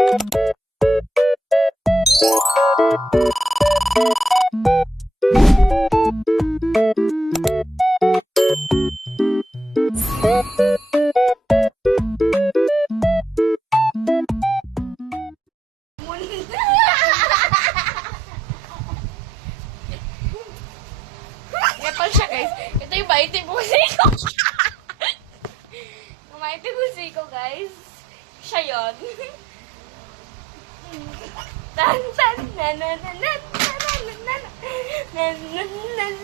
Kapal siya, guys. Ito yung maitim ko siko. Maitim ko siko, guys. Siya yun. Tan tan nan nan nan nan nan nan nan nan.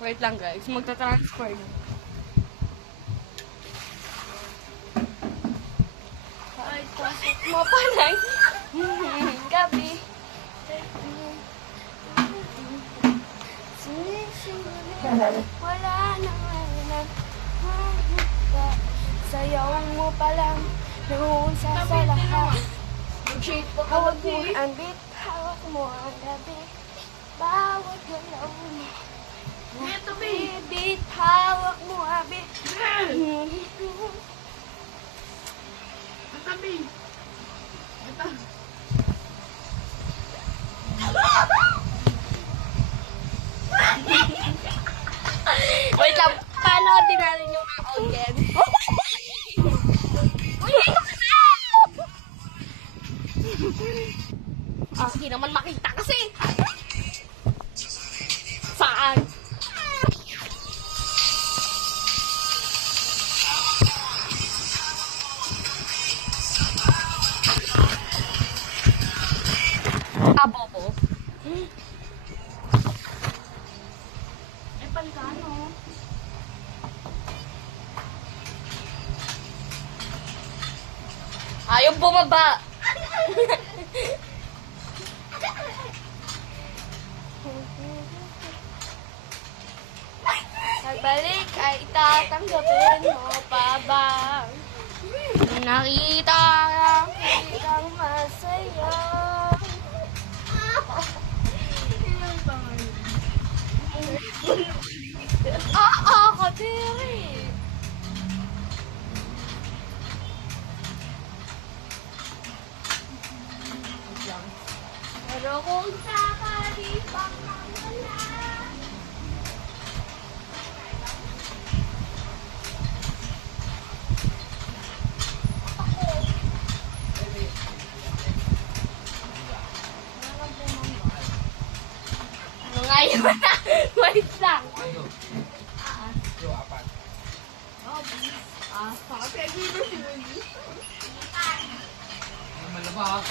Wait lang, guys. Magta-transfer na. Ay, pasok mo pa lang. Gabi. Wala nang sayaw mo pa lang. Nauunsa sa lahat. Hawag mo ang beat. Hawag mo ang gabi. Bawat galaw mo. Beat, hawak mo ang beat. Tabi. Ito. Wait lang, paano din natin yung mga audience? Uy, ito kasi! Hindi naman makita kasi. Saan? Abobo. Palikano. Ayaw bumaba. Nagbalik ay tatanggapin mo pa ba? Nakita kitang masaya. Kadiri. Pero kung sakali pang wala. Ano nga yun na? Wait lang. Malabak.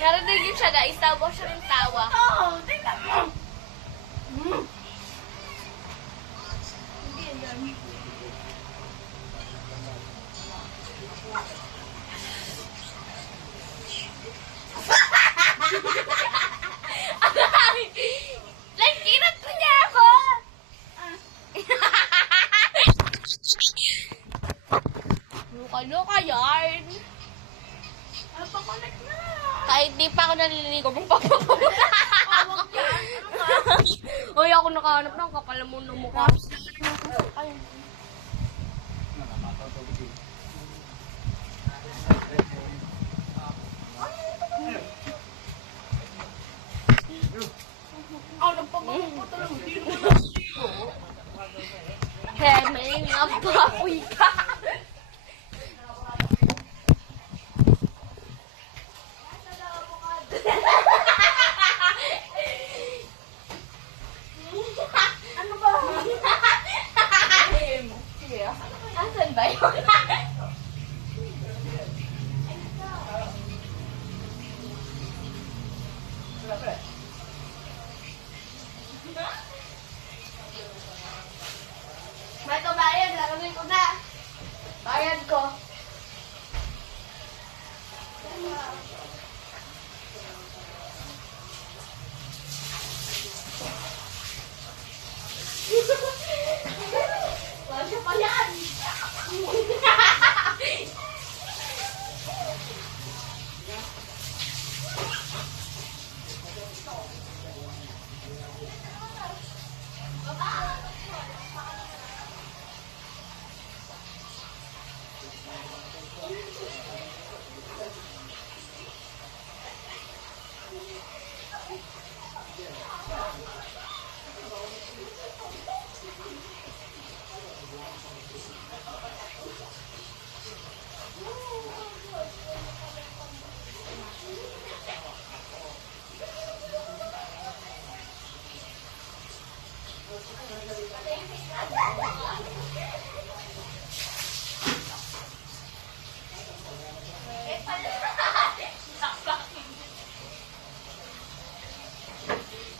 Narinig yun siya, guys. Tawa siya rin tawa. Oo, tingnan mo. Like, kinat mo niya ako! Luka-luka yarn. Ano pa connect na? Kahit di pa ako naliligo, magpapapamula. Awag yan. Ano ba? Uy, ako nakahanap ng kapal mo ng mukha. Ang nagpapapapot talaga. Hindi mo na dito. Hemeng, napapoy ka. Ano ba? Sige. May kabayan, narating ko na. Bayad ko. Wala siya pa yan.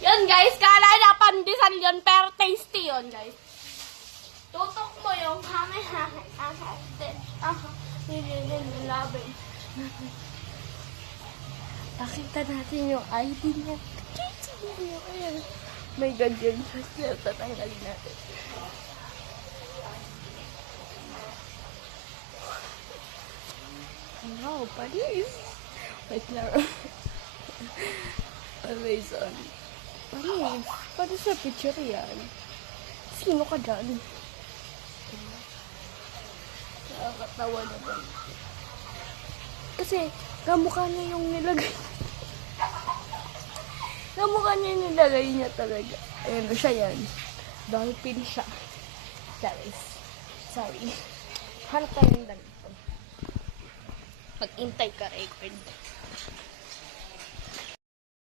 Yun guys, kala na pandesal yun, pero tasty yun guys. Tutok mo yung nililabin. Pakita natin yung ID niya. Ayan. My God, yun. Tatanggalin natin. Wow, panis. Wait lang. Amazon. Panis. Panis sa picture yan. Sino ka dyan? Nakakatawa naman. Kasi, kamukha niya yung nilagay. Kamukha niya yung nilagay niya talaga. Ayan, siya yan. Dolphin siya. Sorry. Hanap tayo ng ganito. Mag-intay ka record.